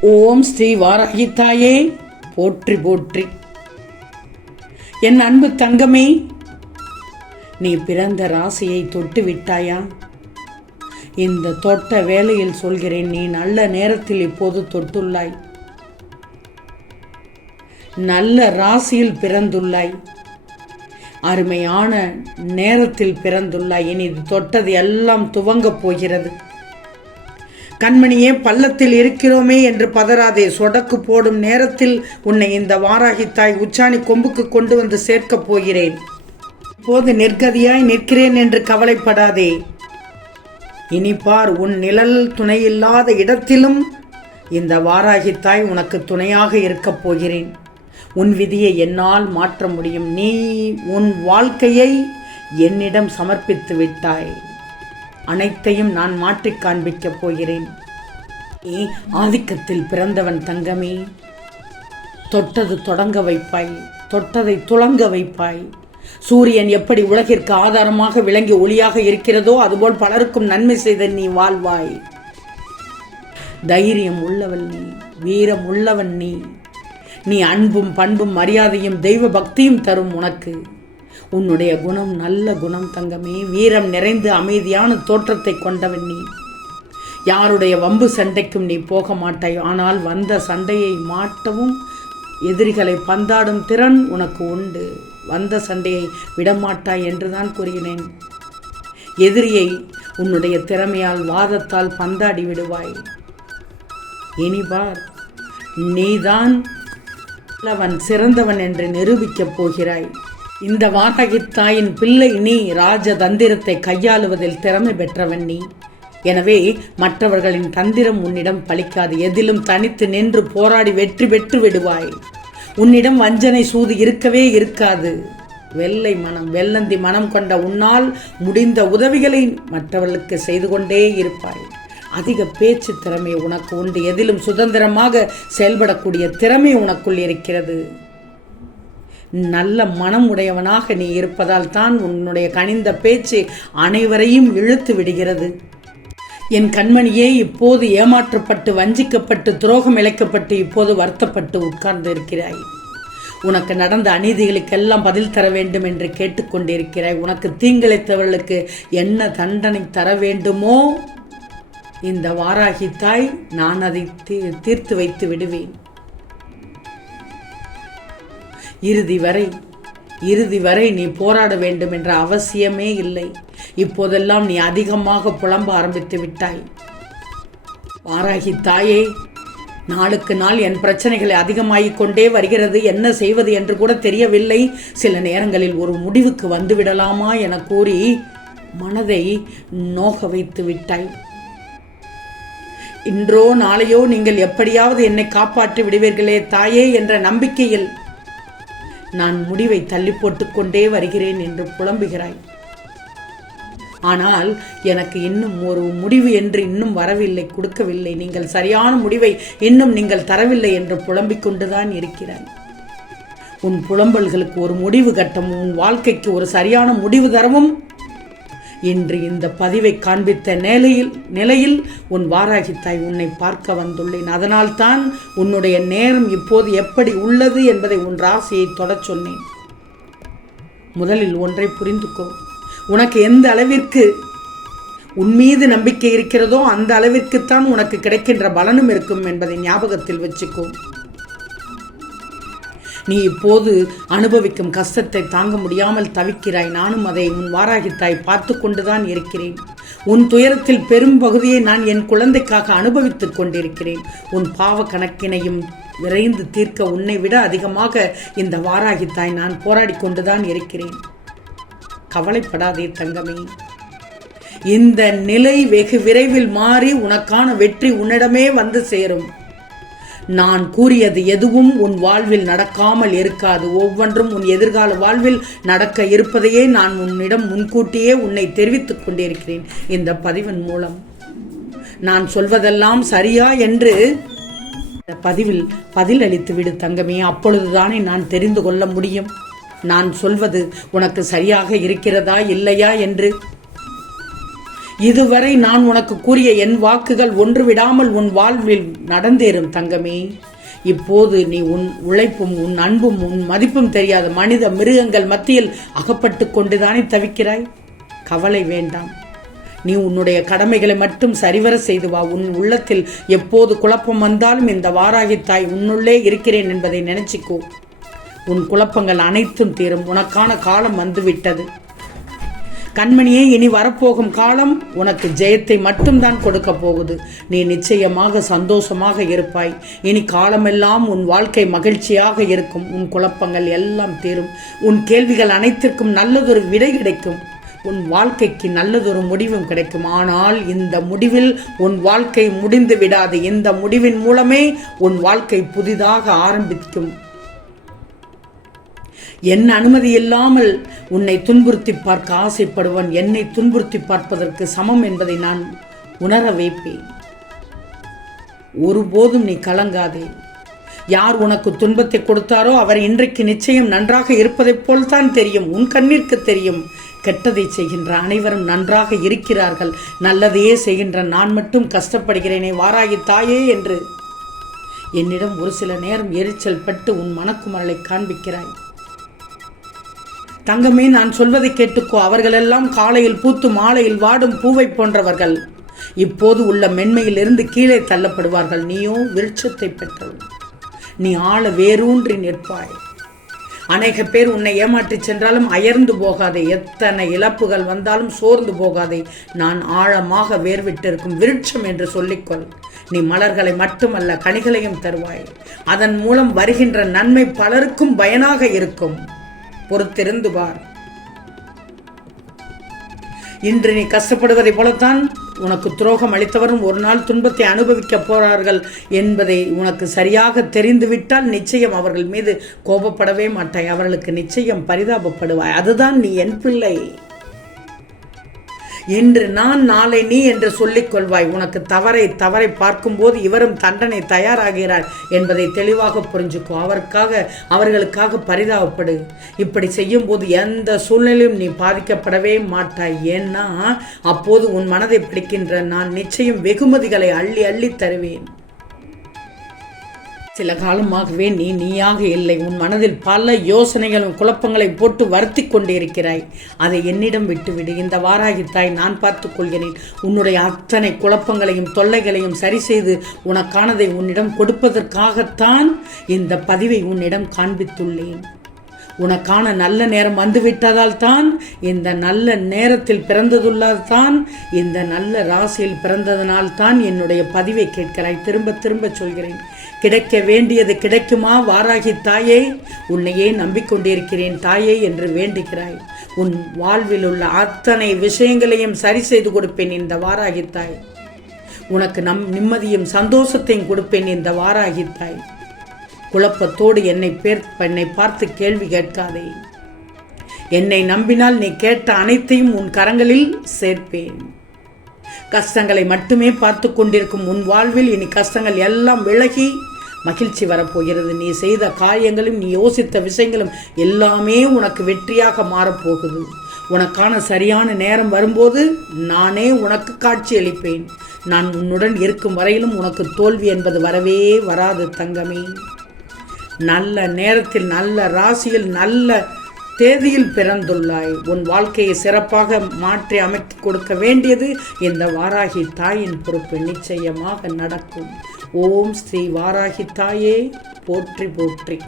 ஓம் ஸ்ரீ வாராகித்தாயே. போற்றி போற்றி. என் அன்பு தங்கமே நீ பிறந்த ராசியை தொட்டு விட்டாயா இந்த தொட்ட வேலையில் சொல்கிறேன் நீ நல்ல நேரத்தில் இப்போது தொட்டுள்ளாய். நல்ல ராசியில் பிறந்துள்ளாய். அருமையான நேரத்தில் பிறந்துள்ளாய். இனி இது தொட்டது எல்லாம் துவங்கப் போகிறது. கண்மணியே பள்ளத்தில் இருக்கிறோமே என்று பதறாதே சொடக்கு போடும் நேரத்தில் உன்னை இந்த வாராகித்தாய் உச்சாணி கொம்புக்கு கொண்டு வந்து சேர்க்கப் போகிறேன். இப்போது நிர்கதியாய் நிற்கிறேன் என்று கவலைப்படாதே. இனி பார் உன் நிழல் துணையில்லாத இடத்திலும் இந்த வாராகித்தாய் உனக்கு துணையாக இருக்கப் போகிறேன். உன் விதியை என்னால் மாற்ற முடியும். நீ உன் வாழ்க்கையை என்னிடம் சமர்ப்பித்து விட்டாய். அனைத்தையும் நான் மாற்றிக் காண்பிக்கப் போகிறேன். ஏ ஆதிக்கத்தில் பிறந்தவன் தங்கமே. தொட்டது தொடங்க வைப்பாய். தொட்டதை துளங்க வைப்பாய். சூரியன் எப்படி உலகிற்கு ஆதாரமாக விளங்கி ஒளியாக இருக்கிறதோ அதுபோல் பலருக்கும் நன்மை செய்த நீ வாழ்வாய். தைரியம் உள்ளவன் நீ வீரம் உள்ளவன் நீ. நீ அன்பும் பண்பும் மரியாதையும் தெய்வ பக்தியும் தரும் உனக்கு. உன்னுடைய குணம் நல்ல குணம் தங்கமே. வீரம் நிறைந்து அமைதியான தோற்றத்தை கொண்டவன் நீ. யாருடைய வம்பு சண்டைக்கும் நீ போக மாட்டாய். ஆனால் வந்த சண்டையை மாட்டவும் எதிரிகளை பந்தாடும் திறன் உனக்கு உண்டு. வந்த சண்டையை விடமாட்டாய் என்றுதான் கூறினேன். எதிரியை உன்னுடைய திறமையால் வாதத்தால் பந்தாடி விடுவாய். இனிபார் நீதான் அவன் சிறந்தவன் என்று நிரூபிக்கப் போகிறாய். இந்த வானகித்தாயின் பிள்ளை நீ ராஜதந்திரத்தை கையாளுவதில் திறமை பெற்றவன் நீ. எனவே மற்றவர்களின் தந்திரம் உன்னிடம் பலிக்காது. எதிலும் தனித்து நின்று போராடி வெற்றி பெற்று விடுவாய். உன்னிடம் வஞ்சனை சூது இருக்கவே இருக்காது. வெள்ளை மனம் வெள்ளந்தி மனம் கொண்ட உன்னால் முடிந்த உதவிகளை மற்றவர்களுக்கு செய்து கொண்டே இருப்பாய். அதிக பேச்சு திறமை உனக்கு உண்டு. எதிலும் சுதந்திரமாக செயல்படக்கூடிய திறமை உனக்குள் இருக்கிறது. நல்ல மனம் உடையவனாக நீ இருப்பதால் தான் உன்னுடைய கனிந்த பேச்சு அனைவரையும் இழுத்து விடுகிறது. என் கண்மணியே இப்போது ஏமாற்றப்பட்டு வஞ்சிக்கப்பட்டு துரோகம் இழைக்கப்பட்டு இப்போது வருத்தப்பட்டு உட்கார்ந்து இருக்கிறாய் உனக்கு நடந்த அநீதிகளுக்கெல்லாம் பதில் தர வேண்டும் என்று கேட்டுக்கொண்டிருக்கிறாய். உனக்கு தீங்கிழைத்தவர்களுக்கு என்ன தண்டனை தர வேண்டுமோ? இந்த வாராகி தாய் நான் அதை தீ- தீர்த்து வைத்து விடுவேன். இறுதி வரை இறுதி வரை நீ போராட வேண்டும் என்ற அவசியமே இல்லை. இப்போதெல்லாம் நீ அதிகமாக புலம்ப ஆரம்பித்து விட்டாய். வாராகி தாயே நாளுக்கு நாள் என் பிரச்சனைகள் அதிகமாகிக் கொண்டே வருகிறது. என்ன செய்வது என்று கூட தெரியவில்லை. சில நேரங்களில் ஒரு முடிவுக்கு வந்து விடலாமா என கூறி மனதை நோக வைத்து விட்டாய். இன்றோ நாளையோ நீங்கள் எப்படியாவது என்னை காப்பாற்றி விடுவீர்களே தாயே என்ற நம்பிக்கையில் நான் முடிவை தள்ளி போட்டுக்கொண்டே வருகிறேன் என்று புலம்புகிறாய். ஆனால் எனக்கு இன்னும் ஒரு முடிவு என்று இன்னும் வரவில்லை கொடுக்கவில்லை. நீங்கள் சரியான முடிவை இன்னும் நீங்கள் தரவில்லை என்று புலம்பிக் கொண்டுதான் இருக்கிறாய். உன் புலம்பல்களுக்கு ஒரு முடிவு கட்டவும் உன் வாழ்க்கைக்கு ஒரு சரியான முடிவு தரவும் இன்று இந்த பதிவை காண்பித்த நிலையில் நிலையில் உன் வாராகி தாய் உன்னை பார்க்க வந்துள்ளேன். அதனால்தான் உன்னுடைய நேரம் இப்போது எப்படி உள்ளது என்பதை உன் ராசியை தொடச் சொன்னேன். முதலில் ஒன்றை புரிந்துக்கோ உனக்கு எந்த அளவிற்கு உன் மீது நம்பிக்கை இருக்கிறதோ அந்த அளவிற்குத்தான் உனக்கு கிடைக்கின்ற பலனும் இருக்கும் என்பதை ஞாபகத்தில் வச்சுக்கோ. நீ இப்போது அனுபவிக்கும் கஷ்டத்தை தாங்க முடியாமல் தவிக்கிறாய். நானும் அதை உன் வாராகித்தாய் பார்த்து கொண்டுதான் இருக்கிறேன். உன் துயரத்தில் பெரும் பகுதியை நான் என் குழந்தைக்காக அனுபவித்துக் கொண்டிருக்கிறேன். உன் பாவ கணக்கினையும் விரைந்து தீர்க்க உன்னை விட அதிகமாக இந்த வாராகித்தாய் நான் போராடி கொண்டுதான் இருக்கிறேன். கவலைப்படாதே தங்கமே. இந்த நிலை வெகு விரைவில் மாறி உனக்கான வெற்றி உன்னிடமே வந்து சேரும். நான் கூறியது எதுவும் உன் வாழ்வில் நடக்காமல் இருக்காது. ஒவ்வொன்றும் உன் எதிர்கால வாழ்வில் நடக்க இருப்பதையே நான் உன்னிடம் முன்கூட்டியே உன்னை தெரிவித்துக் கொண்டிருக்கிறேன். இந்த பதிவின் மூலம் நான் சொல்வதெல்லாம் சரியா என்று இந்த பதிவில் பதில் அளித்து விடு தங்கமே. அப்பொழுதுதானே நான் தெரிந்து கொள்ள முடியும். நான் சொல்வது உனக்கு சரியாக இருக்கிறதா இல்லையா என்று இதுவரை நான் உனக்கு கூறிய என் வாக்குகள் ஒன்று விடாமல் உன் வாழ்வில் நடந்தேறும் தங்கமே. இப்போது நீ உன் உழைப்பும் உன் அன்பும் உன் மதிப்பும் தெரியாத மனித மிருகங்கள் மத்தியில் அகப்பட்டு கொண்டுதானே தவிக்கிறாய்? கவலை வேண்டாம். நீ உன்னுடைய கடமைகளை மட்டும் சரிவர செய்து வா. உன் உள்ளத்தில் எப்போது குழப்பம் வந்தாலும் இந்த வாராகி தாய் உன்னுள்ளே இருக்கிறேன் என்பதை நினைச்சிக்கோ. உன் குழப்பங்கள் அனைத்தும் தீரும். உனக்கான காலம் வந்துவிட்டது. கண்மணியே இனி வரப்போகும் காலம் உனக்கு ஜெயத்தை மட்டும்தான் கொடுக்க போகுது. நீ நிச்சயமாக சந்தோஷமாக இருப்பாய். இனி காலமெல்லாம் உன் வாழ்க்கை மகிழ்ச்சியாக இருக்கும். உன் குழப்பங்கள் எல்லாம் தீரும். உன் கேள்விகள் அனைத்திற்கும் நல்லதொரு விடை கிடைக்கும். உன் வாழ்க்கைக்கு நல்லதொரு முடிவும் கிடைக்கும். ஆனால் இந்த முடிவில் உன் வாழ்க்கை முடிந்து விடாது. இந்த முடிவின் மூலமே உன் வாழ்க்கை புதிதாக ஆரம்பிக்கும். என் அனுமதி இல்லாமல் உன்னை துன்புறுத்தி பார்க்க ஆசைப்படுவன் என்னை துன்புறுத்தி பார்ப்பதற்கு சமம் என்பதை நான் உணர வைப்பேன். ஒருபோதும் நீ கலங்காதே. யார் உனக்கு துன்பத்தை கொடுத்தாரோ அவர் இன்றைக்கு நிச்சயம் நன்றாக இருப்பதைப் போல்தான் தெரியும் உன் கண்ணிற்கு தெரியும். கெட்டதை செய்கின்ற அனைவரும் நன்றாக இருக்கிறார்கள் நல்லதையே செய்கின்ற நான் மட்டும் கஷ்டப்படுகிறேனே வாராகி தாயே என்று. என்னிடம் ஒரு சில நேரம் எரிச்சல் பட்டு உன் மனக்குமரலை காண்பிக்கிறாய். தங்கமே நான் சொல்வதை கேட்டுக்கோ. அவர்களெல்லாம் காலையில் பூத்து மாலையில் வாடும் பூவை போன்றவர்கள். இப்போது உள்ள மென்மையிலிருந்து கீழே தள்ளப்படுவார்கள். நீயோ விருட்சத்தை பெற்றவள். நீ ஆள வேரூன்றி நிற்பாய். அநேக பேர் உன்னை ஏமாற்றி சென்றாலும் அயர்ந்து போகாதே. எத்தனை இழப்புகள் வந்தாலும் சோர்ந்து போகாதே. நான் ஆழமாக வேர்விட்டிருக்கும் விருட்சம் என்று சொல்லிக்கொள். நீ மலர்களை மட்டுமல்ல கனிகளையும் தருவாய். அதன் மூலம் வருகின்ற நன்மை பலருக்கும் பயனாக இருக்கும். பொறுத்திருந்து பார். இன்று நீ கஷ்டப்படுவதை போலத்தான் உனக்கு துரோகம் அளித்தவரும் ஒரு நாள் துன்பத்தை அனுபவிக்கப் போறார்கள் என்பதை உனக்கு சரியாக தெரிந்துவிட்டால் நிச்சயம் அவர்கள் மீது கோபப்படவே மாட்டாய். அவர்களுக்கு நிச்சயம் பரிதாபப்படுவாய். அதுதான் நீ என் பிள்ளை. இன்று நான் நாளை நீ என்று சொல்லிக் கொள்வாய். உனக்கு தவறை தவறை பார்க்கும்போது இவரும் தண்டனை தயாராகிறார் என்பதை தெளிவாக புரிஞ்சுக்கோ. அவருக்காக அவர்களுக்காக பரிதாபப்படு. இப்படி செய்யும் போது எந்த சூழ்நிலையும் நீ பாதிக்கப்படவே மாட்டாய். ஏன்னா அப்போது உன் மனதை பிடிக்கின்ற நான் நிச்சயம் வெகுமதிகளை அள்ளி அள்ளி தருவேன். சில காலமாகவே நீ நீயாக இல்லை. உன் மனதில் பல யோசனைகளும் குழப்பங்களை போட்டு வருத்தி கொண்டிருக்கிறாய். அதை என்னிடம் விட்டுவிடு. இந்த வாராகித்தாய் நான் பார்த்துக் கொள்கிறேன். உன்னுடைய அத்தனை குழப்பங்களையும் தொல்லைகளையும் சரி செய்து உனக்கானதை உன்னிடம் கொடுப்பதற்காகத்தான் இந்த பதிவை உன்னிடம் காண்பித்துள்ளேன். உனக்கான நல்ல நேரம் வந்துவிட்டதால் தான் இந்த நல்ல நேரத்தில் பிறந்ததுள்ளால் தான் இந்த நல்ல ராசியில் பிறந்ததனால் தான் என்னுடைய பதிவை கேட்கிறாய். திரும்ப திரும்ப சொல்கிறேன். கிடைக்க வேண்டியது கிடைக்குமா? வாராகி தாயே உன்னையே நம்பிக்கொண்டிருக்கிறேன் தாயே என்று வேண்டுகிறாய். உன் வாழ்வில் உள்ள அத்தனை விஷயங்களையும் சரி செய்து கொடுப்பேன் இந்த வாராகி தாய். உனக்கு நம் நிம்மதியும் சந்தோஷத்தையும் கொடுப்பேன் இந்த வாராகி தாய். குழப்பத்தோடு என்னை பேர் என்னை பார்த்து கேள்வி கேட்காதே. என்னை நம்பினால் நீ கேட்ட அனைத்தையும் உன் கரங்களில் சேர்ப்பேன். கஷ்டங்களை மட்டுமே பார்த்து கொண்டிருக்கும் உன் வாழ்வில் இனி கஷ்டங்கள் எல்லாம் விலகி மகிழ்ச்சி வரப்போகிறது. நீ செய்த காரியங்களும் நீ யோசித்த விஷயங்களும் எல்லாமே உனக்கு வெற்றியாக மாறப்போகுது. உனக்கான சரியான நேரம் வரும்போது நானே உனக்கு காட்சியளிப்பேன் நான் உன்னுடன் இருக்கும் வரையிலும் உனக்கு தோல்வி என்பது வரவே வராது தங்கமே. நல்ல நேரத்தில் நல்ல ராசியில் நல்ல தேதியில் பிறந்துள்ளாய். உன் வாழ்க்கையை சிறப்பாக மாற்றி அமைத்து கொடுக்க வேண்டியது இந்த வாராகி தாயின் பொறுப்பு நிச்சயமாக நடக்கும். ஓம் ஸ்ரீ வாராகி தாயே போற்றி போற்றி.